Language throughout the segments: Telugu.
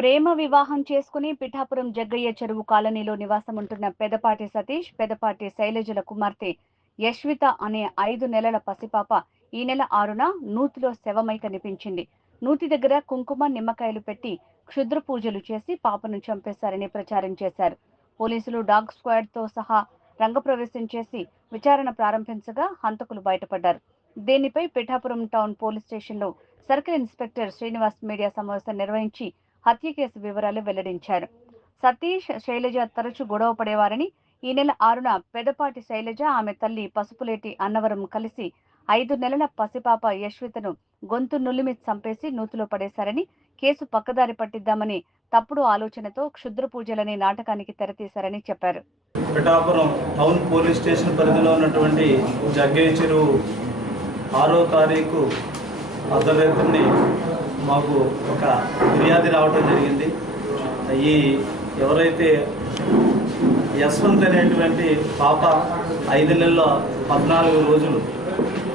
ప్రేమ వివాహం చేసుకుని పిఠాపురం జగ్గయ్య చెరువు కాలనీలో నివాసముంటున్న పెదపాటి సతీష్, పెదపాటి శైలజల కుమార్తె యశ్విత అనే 5 నెలల పసిపాప ఈ నెల 6న నూతిలో శవమై కనిపించింది. నూతి దగ్గర కుంకుమ, నిమ్మకాయలు పెట్టి క్షుద్ర పూజలు చేసి పాపను చంపేశారని ప్రచారం చేశారు. పోలీసులు డాగ్ స్క్వాడ్ తో సహా రంగప్రవేశం చేసి విచారణ ప్రారంభించగా హంతకులు బయటపడ్డారు. దీనిపై పిఠాపురం టౌన్ పోలీస్ స్టేషన్లో సర్కిల్ ఇన్స్పెక్టర్ శ్రీనివాస్ మీడియా సమావేశం నిర్వహించి హత్య కేసు వివరాలు వెల్లడించారు. సతీష్, శైలజ తరచూ గొడవ పడేవారని, ఈ నెల 6న పెదపాటి శైలజ, ఆమె తల్లి పసుపులేటి అన్నవరం కలిసి 5 నెలల పసిపాప యశ్వితను గొంతు నులిమి చంపేసి నూతిలో పడేశారని, కేసు పక్కదారి పట్టిద్దామని తప్పుడు ఆలోచనతో క్షుద్ర పూజలనే నాటకానికి తెరతీశారని చెప్పారు. పిఠాపురం టౌన్ పోలీస్ స్టేషన్ పరిధిలో ఉన్నటువంటి జగ్గయ్య చెరువు 6వ తారీఖు అర్ధరాత్రి మాకు ఒక ఫిర్యాదు రావటం జరిగింది. ఈ ఎవరైతే యశ్వంత్ అనేటువంటి పాప 5 నెలల 14 రోజులు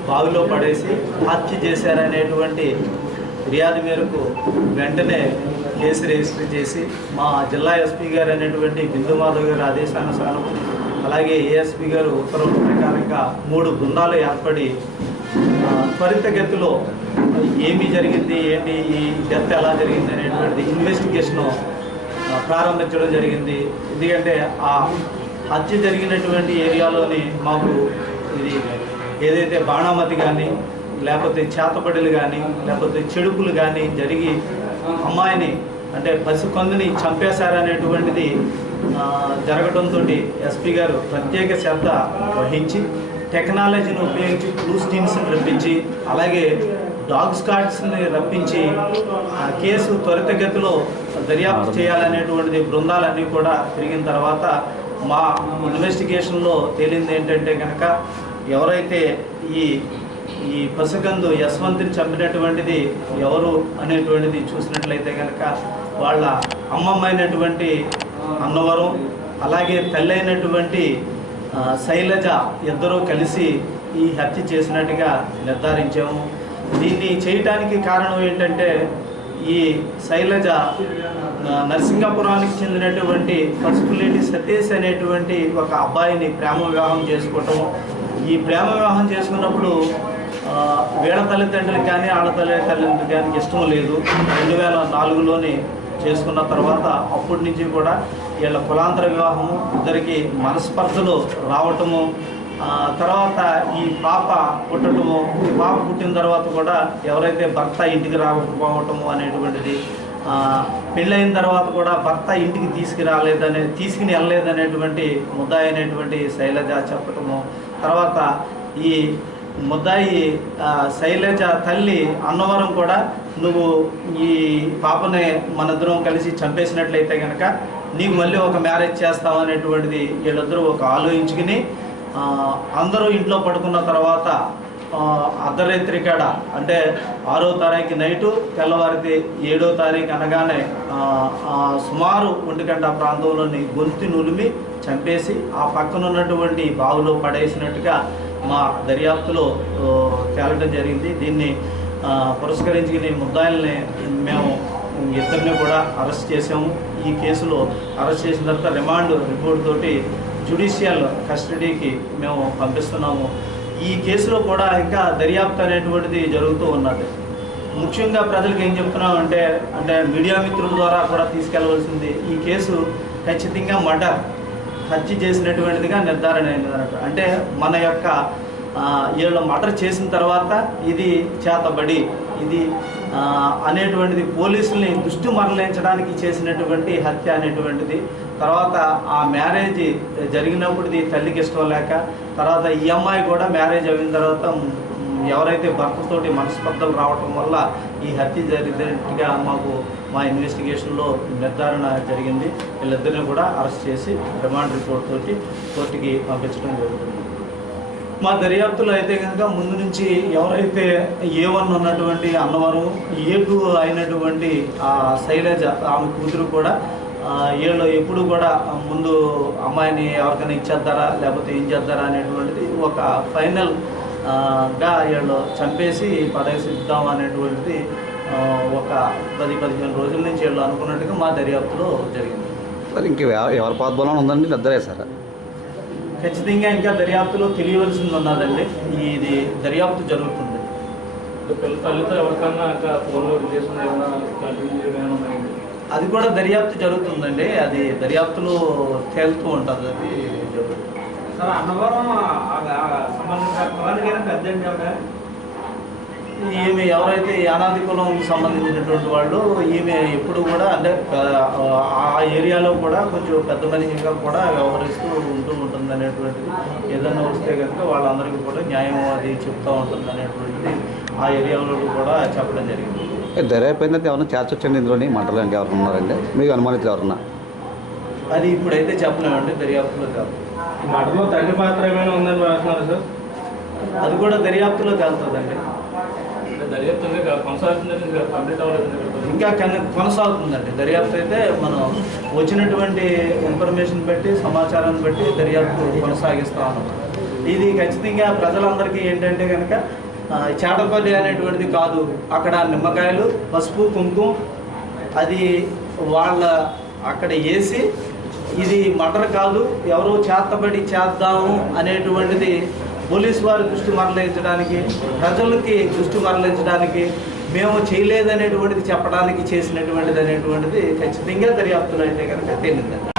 బావిలో పడేసి హత్య చేశారనేటువంటి ఫిర్యాదు మేరకు వెంటనే కేసు రిజిస్టర్ చేసి మా జిల్లా ఎస్పీ గారు అనేటువంటి బిందు మాధవ్ గారి ఆదేశానుసారం, అలాగే ఏఎస్పీ గారు ఉత్తర్వుల ప్రకారంగా 3 బృందాలు ఏర్పడి త్వరితగతిలో ఏమి జరిగింది, ఏంటి, ఈ డెత్ ఎలా జరిగింది అనేటువంటి ఇన్వెస్టిగేషన్ ప్రారంభించడం జరిగింది. ఎందుకంటే ఆ హత్య జరిగినటువంటి ఏరియాలోని మాకు ఇది ఏదైతే బాణామతి కానీ, లేకపోతే చేతబడులు కానీ, లేకపోతే చెడుపులు కానీ జరిగి అమ్మాయిని అంటే పసికొందుని చంపేశారనేటువంటిది జరగడంతో ఎస్పీ గారు ప్రత్యేక శ్రద్ధ వహించి టెక్నాలజీని ఉపయోగించి క్లూస్ టీమ్స్ని రప్పించి, అలాగే డాగ్ స్క్వాడ్స్ని రప్పించి కేసు త్వరితగతిలో దర్యాప్తు చేయాలనేటువంటిది బృందాలన్నీ కూడా తిరిగిన తర్వాత మా ఇన్వెస్టిగేషన్లో తేలింది ఏంటంటే కనుక ఎవరైతే ఈ పసికందు యశ్వంత్ని చంపినటువంటిది ఎవరు అనేటువంటిది చూసినట్లయితే కనుక వాళ్ళ అమ్మమ్మ అయినటువంటి అన్నవరం, అలాగే తల్లి అయినటువంటి శైలజ ఇద్దరూ కలిసి ఈ హత్య చేసినట్టుగా నిర్ధారించాము. దీన్ని చేయటానికి కారణం ఏంటంటే ఈ శైలజ నరసింగపురానికి చెందినటువంటి పసుపులేటి సతీష్ అనేటువంటి ఒక అబ్బాయిని ప్రేమ వివాహం చేసుకోవటం. ఈ ప్రేమ వివాహం చేసుకున్నప్పుడు వీళ్ళ తల్లిదండ్రులకు కానీ ఆడ తల్లిదండ్రులకు కానీ ఇష్టం లేదు. 2004లోనే చేసుకున్న తర్వాత అప్పటి నుంచి కూడా వీళ్ళ కులాంతర వివాహము, ఇద్దరికి మనస్పర్ధలు రావటము, తర్వాత ఈ పాప పుట్టడము, ఈ పాప పుట్టిన తర్వాత కూడా ఎవరైతే భర్త ఇంటికి రాకపోవటము అనేటువంటిది, పెళ్ళైన తర్వాత కూడా భర్త ఇంటికి తీసుకుని వెళ్ళలేదనేటువంటి ముద్దాయి అయినటువంటి శైలజ చెప్పటము, తర్వాత ఈ ముద్దాయి శైలజ తల్లి అన్నవరం కూడా నువ్వు ఈ పాపని మనిద్దరం కలిసి చంపేసినట్లయితే కనుక నీకు మళ్ళీ ఒక మ్యారేజ్ చేస్తావు అనేటువంటిది వీళ్ళిద్దరూ ఒక ఆలోచించుకుని అందరూ ఇంట్లో పడుకున్న తర్వాత అర్ధరాత్రి కాడ అంటే 6వ తారీఖు నైటు తెల్లవారితే 7వ తారీఖు అనగానే సుమారు 1 గంట ప్రాంతంలోని గొంతు నులిమి చంపేసి ఆ పక్కన ఉన్నటువంటి బావిలో పడేసినట్టుగా మా దర్యాప్తులో తేలడం జరిగింది. దీన్ని పురస్కరించుకుని ముద్దాయిల్ని మేము ఇద్దరిని కూడా అరెస్ట్ చేసాము. ఈ కేసులో అరెస్ట్ చేసిన తర్వాత రిమాండ్ రిపోర్ట్ తోటి జ్యుడిషియల్ కస్టడీకి మేము పంపిస్తున్నాము. ఈ కేసులో కూడా ఇంకా దర్యాప్తు అనేటువంటిది జరుగుతూ ఉన్నది. ముఖ్యంగా ప్రజలకు ఏం చెప్తున్నామంటే మీడియా మిత్రుల ద్వారా కూడా తీసుకెళ్లవలసింది, ఈ కేసు ఖచ్చితంగా మర్డర్, హత్య చేసినటువంటిదిగా నిర్ధారణ అయింది అన్నట్టు. అంటే మన యొక్క వీళ్ళు మర్డర్ చేసిన తర్వాత ఇది చేతబడి, ఇది అనేటువంటిది పోలీసుల్ని దృష్టి మరలించడానికి చేసినటువంటి హత్య అనేటువంటిది. తర్వాత ఆ మ్యారేజ్ జరిగినప్పుడు తల్లికి ఇష్టం లేక, తర్వాత ఈ అమ్మాయి కూడా మ్యారేజ్ అయిన తర్వాత ఎవరైతే భర్తతోటి మనస్పర్ధలు రావటం వల్ల ఈ హత్య జరిగినట్టుగా మా ఇన్వెస్టిగేషన్లో నిర్ధారణ జరిగింది. వీళ్ళిద్దరిని కూడా అరెస్ట్ చేసి రిమాండ్ రిపోర్ట్ తోటి కోర్టుకి పంపించడం జరుగుతుంది. మా దర్యాప్తులో అయితే కనుక ముందు నుంచి ఎవరైతే A1 ఉన్నటువంటి అన్నవరం, A2 అయినటువంటి శైలజ ఆమె కూతురు కూడా వీళ్ళు ఎప్పుడు కూడా ముందు అమ్మాయిని ఎవరికైనా ఇచ్చేద్దారా లేకపోతే ఏం చేద్దారా అనేటువంటిది ఒక ఫైనల్గా వీళ్ళు చంపేసి పడేసిద్దాం అనేటువంటిది ఒక 10-15 రోజుల నుంచి వీళ్ళు అనుకున్నట్టుగా మా దర్యాప్తులో జరిగింది. సార్ ఇంక ఎవరి పాత్బలం ఉందండి నిద్రేసారా? ఖచ్చితంగా ఇంకా దర్యాప్తులో తెలియవలసింది ఉన్నదండి. ఇది దర్యాప్తు జరుగుతుంది. తల్లితో ఎవరికన్నా ఫోన్లో రిలేషన్ అది కూడా దర్యాప్తు జరుగుతుందండి. అది దర్యాప్తులో తేలుతూ ఉంటుంది. అది జరుగుతుంది. సార్ అన్నవరం సంబంధించిన పెద్ద ఈమె ఎవరైతే యానాది కులం సంబంధించినటువంటి వాళ్ళు ఈమె ఎప్పుడు కూడా అంటే ఆ ఏరియాలో కూడా కొంచెం పెద్ద మనిషిగా కూడా వ్యవహరిస్తూ ఉంటుంది అనేటువంటిది. ఏదైనా వస్తే కనుక వాళ్ళందరికీ కూడా న్యాయం అది చెప్తూ ఉంటుంది అనేటువంటిది ఆ ఏరియాలో కూడా చెప్పడం జరిగింది. దర్యాప్తు ఏమన్నా చేర్చొచ్చండి ఇందులోని మంటలు అంటే ఎవరు ఉన్నారండి మీకు అనుమానితులు ఎవరన్నా? అది ఇప్పుడైతే చెప్పలేమండి, దర్యాప్తులో కాదు. మటలో తండ్రి పాత్ర ఏమైనా ఉందని రాస్తున్నారు సార్? అది కూడా దర్యాప్తులో తేలుతుందండి. దర్యాప్తు కొనసాగుతుంది, కంప్లీట్ అవ్వలేదు, ఇంకా కొనసాగుతుందండి దర్యాప్తు. అయితే మనం వచ్చినటువంటి ఇన్ఫర్మేషన్ బట్టి సమాచారాన్ని బట్టి దర్యాప్తు కొనసాగిస్తా ఉన్నాం. ఇది ఖచ్చితంగా ప్రజలందరికీ ఏంటంటే కనుక చేటపల్లి అనేటువంటిది కాదు, అక్కడ నిమ్మకాయలు పసుపు కుంకుమ అది వాళ్ళ అక్కడ వేసి ఇది మర్డర్ కాదు, ఎవరో చేతబడి చేద్దాము అనేటువంటిది పోలీసు వారి దృష్టి మరలించడానికి, ప్రజలకి దృష్టి మరలించడానికి, మేము చేయలేదనేటువంటిది చెప్పడానికి చేసినటువంటిది అనేటువంటిది ఖచ్చితంగా దర్యాప్తులో అయితే కనుక తేలిందండి.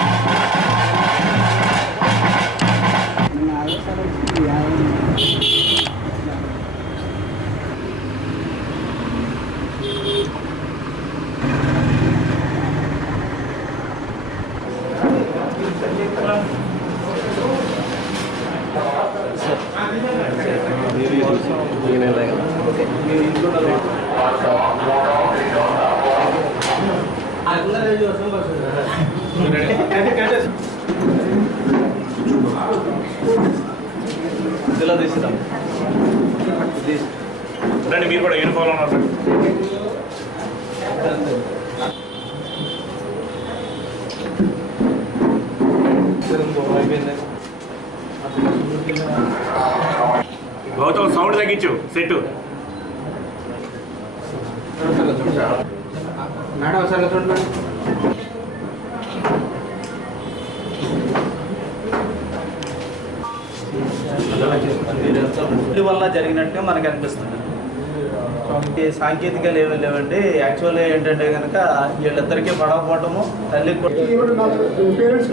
ఇలా తీసుకురాం మీరు కూడా యూనిఫామ్ ఉన్నారు. గౌతమ్ సౌండ్ తగ్గించు సెట్ మేడం ఒకసారి చూడండి. వల్ల జరిగినట్టుగా మనకు అనిపిస్తుంది. సాంకేతికాలు ఏమీ లేవండి. యాక్చువల్గా ఏంటంటే కనుక వీళ్ళిద్దరికీ పడకపోవటము, తల్లి పేరెంట్స్